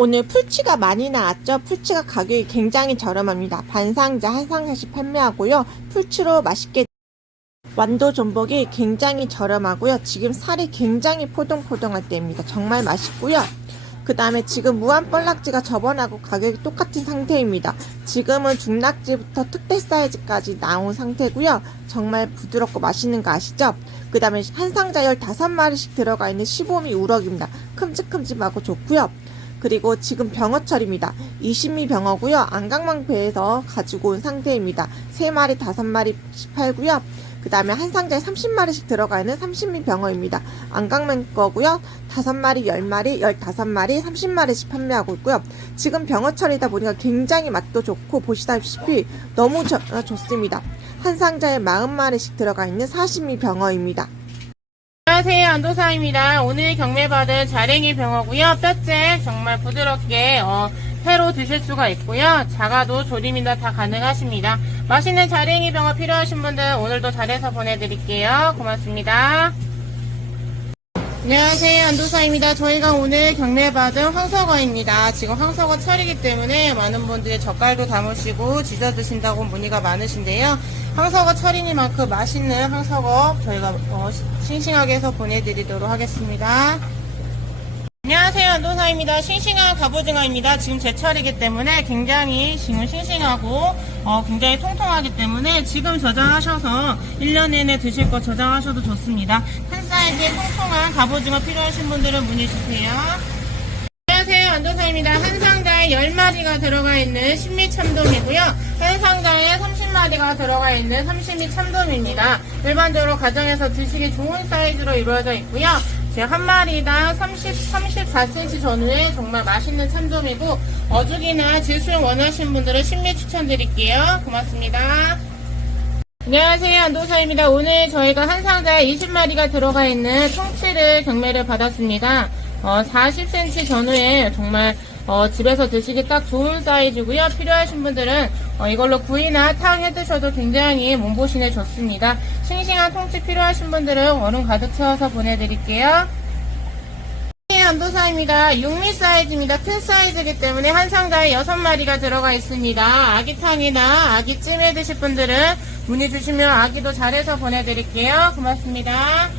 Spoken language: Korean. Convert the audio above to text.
오늘 풀치가 많이 나왔죠? 풀치가 가격이 굉장히 저렴합니다. 반상자 한 상자씩 판매하고요. 풀치로 맛있게 완도 전복이 굉장히 저렴하고요. 지금 살이 굉장히 포동포동할 때입니다. 정말 맛있고요. 그 다음에 지금 무한 뻘락지가 저번하고 가격이 똑같은 상태입니다. 지금은 중낙지부터 특대 사이즈까지 나온 상태고요. 정말 부드럽고 맛있는 거 아시죠? 그 다음에 한 상자 15마리씩 들어가 있는 15미 우럭입니다. 큼직큼직하고 좋고요. 그리고 지금 병어철입니다. 20미 병어고요. 안강망배에서 가지고 온 상태입니다. 3마리, 5마리씩 팔고요. 그 다음에 한 상자에 30마리씩 들어가 있는 30미 병어입니다. 안강맨 거고요. 5마리, 10마리, 15마리, 30마리씩 판매하고 있고요. 지금 병어철이다 보니까 굉장히 맛도 좋고 보시다시피 너무 저- 어, 좋습니다. 한 상자에 40마리씩 들어가 있는 40미 병어입니다. 안녕하세요. 안도사입니다. 오늘 경매받은 자랭이 병어고요. 뼈째 정말 부드럽게 어, 회로 드실 수가 있고요. 작아도 조림이나 다 가능하십니다. 맛있는 자랭이 병어 필요하신 분들 오늘도 잘해서 보내드릴게요. 고맙습니다 안녕하세요. 안도사입니다. 저희가 오늘 경매받은 황석어입니다. 지금 황석어 철이기 때문에 많은 분들이 젓갈도 담으시고 지져 드신다고 문의가 많으신데요. 황석어 철이니만큼 맛있는 황석어 저희가 어, 시- 싱싱하게 해서 보내드리도록 하겠습니다. 안녕하세요. 안도사입니다. 싱싱한 갑오징어입니다. 지금 제철이기 때문에 굉장히 지금 싱싱하고 어, 굉장히 통통하기 때문에 지금 저장하셔서 1년 내내 드실 거 저장하셔도 좋습니다 이즈의 통통한 갑오징어 필요하신 분들은 문의 주세요. 안녕하세요. 안도사입니다. 한 상자에 10마리가 들어가 있는 신미 참돔이고요. 한 상자에 30마리가 들어가 있는 30미 참돔입니다. 일반적으로 가정에서 드시기 좋은 사이즈로 이루어져 있고요. 한 마리당 30, 34cm 전후에 정말 맛있는 참돔이고 어죽이나 질수용 원하시는 분들은 신미 추천드릴게요. 고맙습니다 안녕하세요 안도사입니다 오늘 저희가 한 상자에 20마리가 들어가 있는 통치를 경매를 받았습니다 어, 40cm 전후에 정말 어, 집에서 드시기 딱 좋은 사이즈고요 필요하신 분들은 어, 이걸로 구이나 탕 해드셔도 굉장히 몸보신에 좋습니다 싱싱한 통치 필요하신 분들은 얼음 가득 채워서 보내드릴게요 네, 안도사입니다. 6미 사이즈입니다. 큰 사이즈이기 때문에 한 상자에 6마리가 들어가 있습니다. 아기탕이나 아기찜 해 드실 분들은 문의 주시면 아기도 잘해서 보내드릴게요. 고맙습니다.